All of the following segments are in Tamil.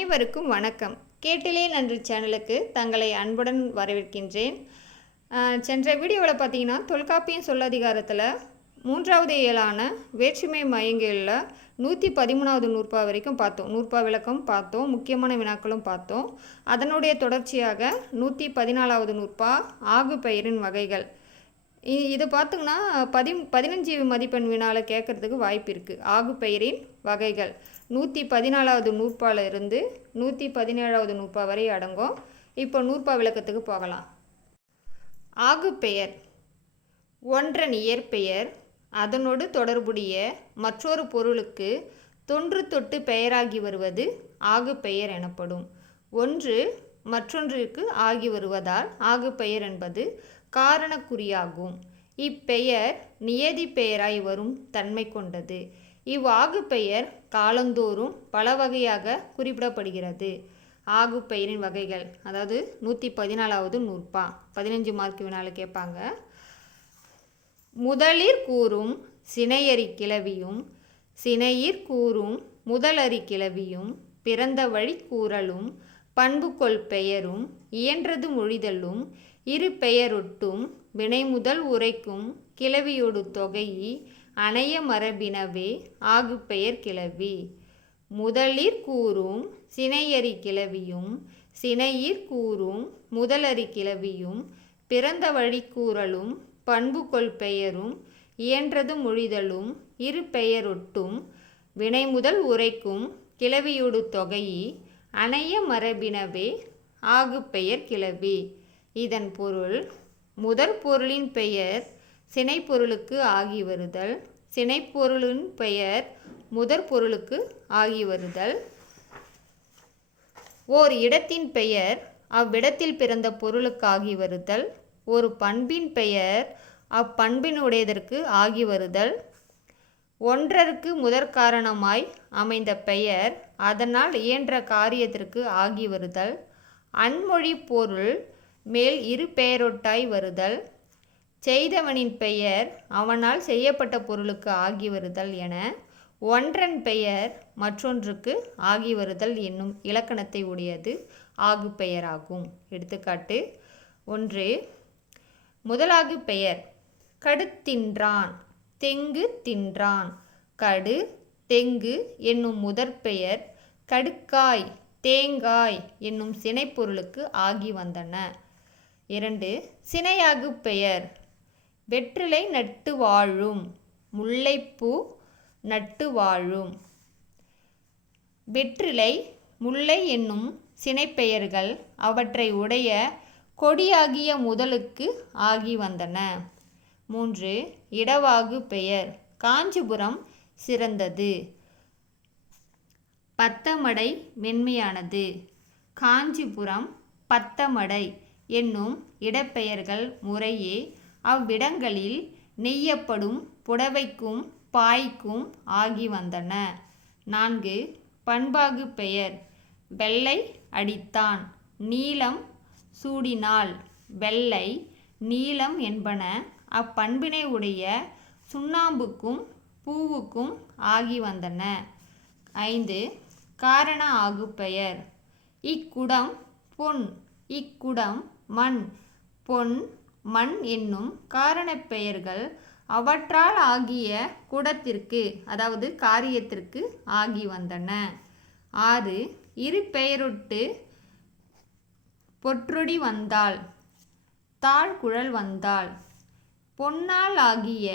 அனைவருக்கும் வணக்கம். கேட்டிலே நன்றி சேனலுக்கு தங்களை அன்புடன் வரவேற்கின்றேன். சென்ற வீடியோவில் பார்த்தீங்கன்னா தொல்காப்பியம் சொல்லதிகாரத்தில் மூன்றாவது இயலான வேற்றுமை மயங்கியில் நூற்றி பதிமூணாவது நூற்பா வரைக்கும் பார்த்தோம். நூற்பா விளக்கம் பார்த்தோம் முக்கியமான வினாக்களும் பார்த்தோம். அதனுடைய தொடர்ச்சியாக நூற்றி பதினாலாவது நூற்பா ஆகு பயிரின் வகைகள். இ- இது பார்த்திங்கன்னா பதி பதினஞ்சு மதிப்பெண் வினால கேட்குறதுக்கு வாய்ப்பு இருக்குது ஆகு பயிரின் வகைகள். நூற்றி பதினாலாவது நூற்பாலிருந்து நூற்றி பதினேழாவது நூற்பா வரை அடங்கும். இப்போ நூற்பா விளக்கத்துக்கு போகலாம். ஆகு பெயர் ஒன்றன் இயற்பெயர். அதனோடு தொடர்புடைய மற்றொரு பொருளுக்கு தொன்று தொட்டு பெயராகி வருவது ஆகு பெயர் எனப்படும். ஒன்று மற்றொன்றிற்கு ஆகி வருவதால் ஆகு பெயர் என்பது காரணக்குறியாகும். இப்பெயர் நியதி பெயராய் வரும் தன்மை கொண்டது. இவ்வாகு பெயர் காலந்தோறும் பல வகையாக குறிப்பிடப்படுகிறது. ஆகு பெயரின் வகைகள் அதாவது நூற்றி பதினாலாவது நூற்பா பதினஞ்சு மார்க் வினால கேட்பாங்க. முதலிற் கூறும் சினையறி கிளவியும் சினையிற் கூறும் முதலறி கிளவியும் பிறந்த வழி கூறலும் பண்புக்கொள் பெயரும் இயன்றது மொழிதலும் இரு பெயரொட்டும் வினைமுதல் உரைக்கும் கிளவியொடு தொகையி அணைய மரபினவே ஆகுப்பெயர் கிளவி. முதலிற் கூறும் சினையறி கிளவியும் சினையிற் கூறும் முதலறி கிளவியும் பிறந்த வழி கூறலும் பண்புகொள் பெயரும் இயன்றது மொழிதலும் இரு பெயரொட்டும் வினைமுதல் உரைக்கும் கிளவியொடு தொகையி அணைய மரபினவே ஆகுப்பெயர் கிளவி. இதன் பொருள் முதற் பொருளின் பெயர் சினைப்பொருளுக்கு ஆகி வருதல். சினைப்பொருளின் பெயர் முதற் பொருளுக்கு ஆகி வருதல். ஓர் இடத்தின் பெயர் அவ்விடத்தில் பிறந்த பொருளுக்கு ஆகி வருதல். ஒரு பண்பின் பெயர் அப்பண்பினுடையதற்கு ஆகி வருதல். ஒன்றருக்கு முதற் காரணமாய் அமைந்த பெயர் அதனால் இயன்ற காரியத்திற்கு ஆகி வருதல். அன்மொழி பொருள் மேல் இரு பெயரொட்டாய் வருதல். செய்தவனின் பெயர் அவனால் செய்யப்பட்ட பொருளுக்கு ஆகி வருதல் என ஒன்றன் பெயர் மற்றொன்றுக்கு ஆகி வருதல் என்னும் இலக்கணத்தை உடையது ஆகு பெயராகும். எடுத்துக்காட்டு ஒன்று முதலாகு பெயர் கடுத்தின்றான் தெங்கு தின்றான் கடு தெங்கு என்னும் முதற் பெயர் கடுக்காய் தேங்காய் என்னும் சினைப்பொருளுக்கு ஆகி வந்தன. இரண்டு சினையாகு பெயர் வெற்றிலை நட்டு வாழும் முல்லைப்பூ நட்டு வாழும். வெற்றிலை முல்லை என்னும் சினைப்பெயர்கள் அவற்றை உடைய கொடியாகிய முதலுக்கு ஆகி வந்தன. மூன்று இடவாகு பெயர். காஞ்சிபுரம் சிறந்தது. பத்தமடை மென்மையானது. காஞ்சிபுரம் பத்தமடை என்னும் இடப்பெயர்கள் முறையே அவ்விடங்களில் நெய்யப்படும் புடவைக்கும் பாய்க்கும் ஆகி வந்தன. நான்கு பண்பாகு பெயர். வெள்ளை அடித்தான். நீலம் சூடினாள் வெள்ளை நீலம் என்பன அப்பண்பினை உடைய சுண்ணாம்புக்கும் பூவுக்கும் ஆகி வந்தன. ஐந்து காரண ஆகு பெயர். இக்குடம் பொன் இக்குடம் மண் பொன் மண் என்னும் காரணப் பெயர்கள் அவற்றால் ஆகிய குடத்திற்கு அதாவது காரியத்திற்கு ஆகி வந்தன. ஆறு இரு பெயரொட்டு பொற்றொடி வந்தாள் தாழ்குழல் வந்தாள். பொன்னால் ஆகிய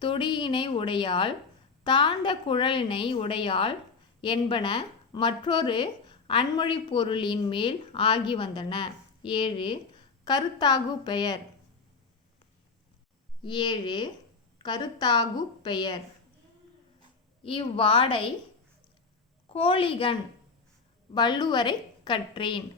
தொடியினை உடையாள் தாண்ட குழலினை உடையாள் என்பன மற்றொரு அன்மொழி பொருளின் மேல் ஆகி வந்தன. ஏழு கருத்தாகு பெயர். ஏழு கருத்தாகு பெயர். இவ்வாடை கோழிகன் வள்ளுவரை கற்றேன்.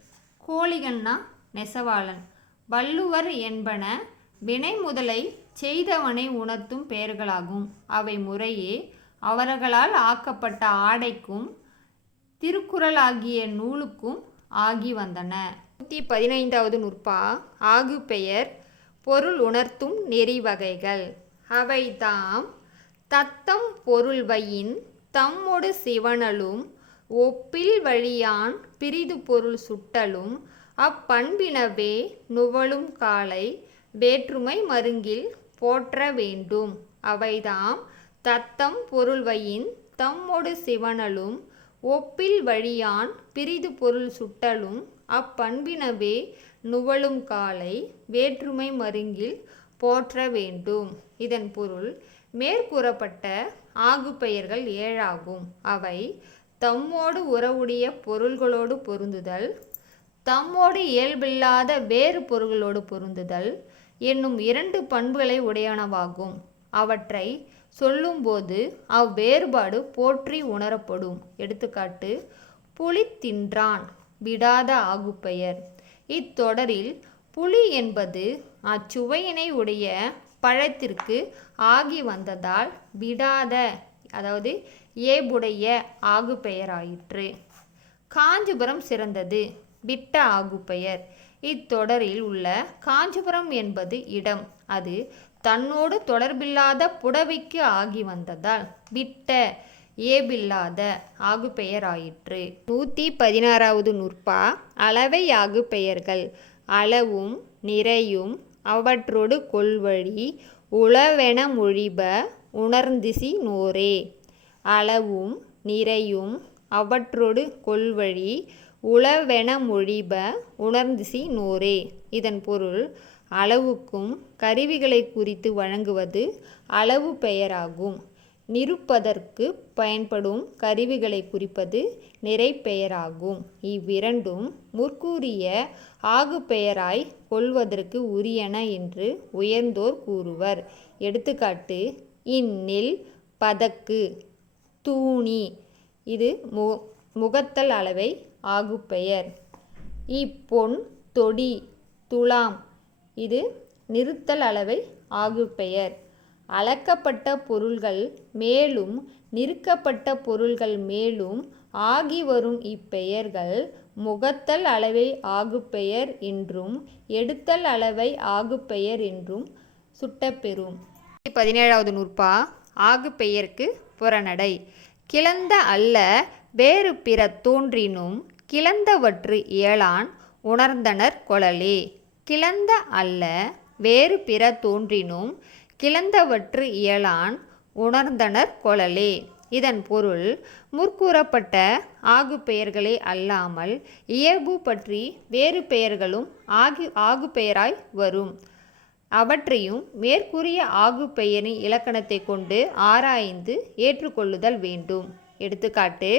கோழிகன்னா நெசவாளன். வள்ளுவர் என்பன வினை முதலை செய்தவனை உணர்த்தும் பெயர்களாகும். அவை முறையே அவர்களால் ஆக்கப்பட்ட ஆடைக்கும் திருக்குறள் ஆகிய நூலுக்கும் ஆகி வந்தன. நூற்றி பதினைந்தாவது நூற்பா ஆகு பெயர். பொருள் உணர்த்தும் நெறி வகைகள் தத்தம் பொருள்வையின் தம்மொடு சிவனலும் ஒப்பில் வழியான் பிரிது பொருள் சுட்டலும் அப்பண்பினவே நுவலும் காலை வேற்றுமை மருங்கில் போற்ற வேண்டும். அவைதாம். தத்தம் பொருள்வையின் தம்மொடு சிவனலும் ஒப்பில் வழியான் பிரிது பொருள் சுட்டலும் அப்பண்பினவே நுவலும் காலை வேற்றுமை மருங்கில் போற்ற வேண்டும். இதன் பொருள் மேற்கூறப்பட்ட ஆகுப்பெயர்கள் ஏழாகும். அவை தம்மோடு உறவுடைய பொருள்களோடு பொருந்துதல் தம்மோடு இயல்பில்லாத வேறு பொருள்களோடு பொருந்துதல் என்னும் இரண்டு பண்புகளை உடையனவாகும். அவற்றை சொல்லும்போது அவ்வேறுபாடு போற்றி உணரப்படும். எடுத்துக்காட்டு புலி தின்றான் விடாத ஆகுப்பெயர். இத்தொடரில் புலி என்பது அச்சுவையினை உடைய பழத்திற்கு ஆகி வந்ததால் விடாத அதாவது ஏபுடைய ஆகுப்பெயராயிற்று காஞ்சிபுரம் சிறந்தது விட்ட ஆகுப்பெயர் இத்தொடரில் உள்ள காஞ்சிபுரம் என்பது இடம். அது தன்னோடு தொடர்பில்லாத புடவைக்கு ஆகி வந்ததால் விட்ட ஏபில்லாத ஆகுபெயராயிற்று. நூற்றி பதினாறாவது நுற்பா அளவை ஆகுபெயர்கள். அளவும் நிறையும் அவற்றோடு கொள்வழி உளவென மொழிப உணர்ந்திசி நோரே அளவும் நிறையும் அவற்றோடு கொள்வழி உளவென மொழிப உணர்ந்திசி நோரே இதன் பொருள் அளவுக்கும் கருவிகளை குறித்து வழங்குவது அளவு பெயராகும் நிருப்பதற்கு பயன்படும் கருவிகளை குறிப்பது நிறைப்பெயராகும் இவ்விரண்டும் முற்கூறிய ஆகுப்பெயராய் கொள்வதற்கு உரியன என்று உயர்ந்தோர் கூறுவர். எடுத்துக்காட்டு இந்நெல் பதக்கு தூணி இது மு முகத்தல் அளவை ஆகுப்பெயர் இப்பொன் தொடி துலாம் இது நிறுத்தல் அளவை ஆகுப்பெயர் அளக்கப்பட்ட பொருள்கள் மேலும் நிறுக்கப்பட்ட பொருள்கள் மேலும் ஆகி வரும் இப்பெயர்கள் முகத்தல் அளவை ஆகுப்பெயர் என்றும் எடுத்தல் அளவை ஆகுப்பெயர் என்றும் சுட்டப்பெறும். பதினேழாவது நூற்பா ஆகுப்பெயர்க்கு புறநடை. கிளந்த அல்ல வேறு பிற தோன்றினும் கிளந்தவற்று இயலான் உணர்ந்தனர் கொளலே. கிளந்த அல்ல வேறு பிற தோன்றினும் கிளந்தவற்று இயலான் உணர்ந்தனர் கொளலே. இதன் பொருள் முற்கூறப்பட்ட ஆகு பெயர்களே அல்லாமல் இயல்பு பற்றி வேறு பெயர்களும் ஆகு ஆகு பெயராய் வரும். அவற்றையும் மேற்கூறிய ஆகு பெயரின் இலக்கணத்தை கொண்டு ஆராய்ந்து ஏற்றுக்கொள்ளுதல் வேண்டும். எடுத்துக்காட்டு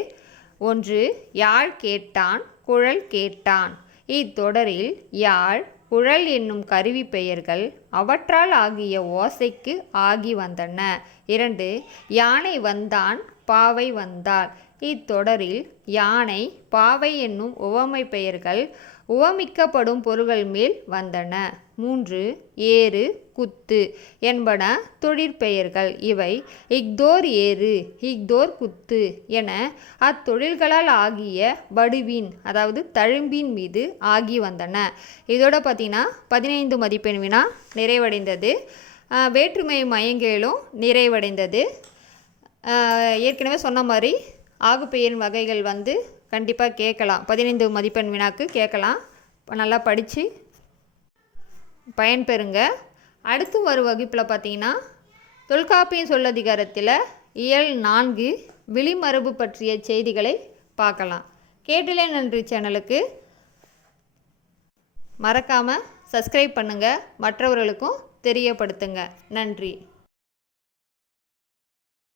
ஒன்று யாழ் கேட்டான் குழல் கேட்டான். இத்தொடரில் யாழ் குழல் என்னும் கருவி பெயர்கள் அவற்றால் ஆகிய ஓசைக்கு ஆகி வந்தன. இரண்டு யானை வந்தான் பாவை வந்தாள். இத்தொடரில் யானை பாவை என்னும் உவமை பெயர்கள் உவமிக்கப்படும் பொருள்கள் மேல் வந்தன. மூன்று ஏறு குத்து என்பன தொழிற்பெயர்கள். இவை இக்தோர் ஏறு இக்தோர் குத்து என அத்தொழில்களால் ஆகிய வடுவின் அதாவது தழும்பின் மீது ஆகி வந்தன. இதோட பார்த்திங்கன்னா பதினைந்து மதிப்பெண் வினா நிறைவடைந்தது. வேற்றுமை மயங்கேலும் நிறைவடைந்தது. ஏற்கனவே சொன்ன மாதிரி ஆகுப்பெயரின் வகைகள் வந்து கண்டிப்பாக கேட்கலாம். பதினைந்து மதிப்பெண் வினாக்கு கேட்கலாம். நல்லா படித்து பயன்பெறுங்க. அடுத்து வரும் வகுப்பில் பார்த்தீங்கன்னா தொல்காப்பியம் சொல்லதிகாரத்தில் இயல் நான்கு விழிமரபு பற்றிய செய்திகளை பார்க்கலாம். கேட்டிலே நன்றி சேனலுக்கு. மறக்காமல் சப்ஸ்கிரைப் பண்ணுங்கள் மற்றவர்களுக்கும் தெரியப்படுத்துங்க. நன்றி.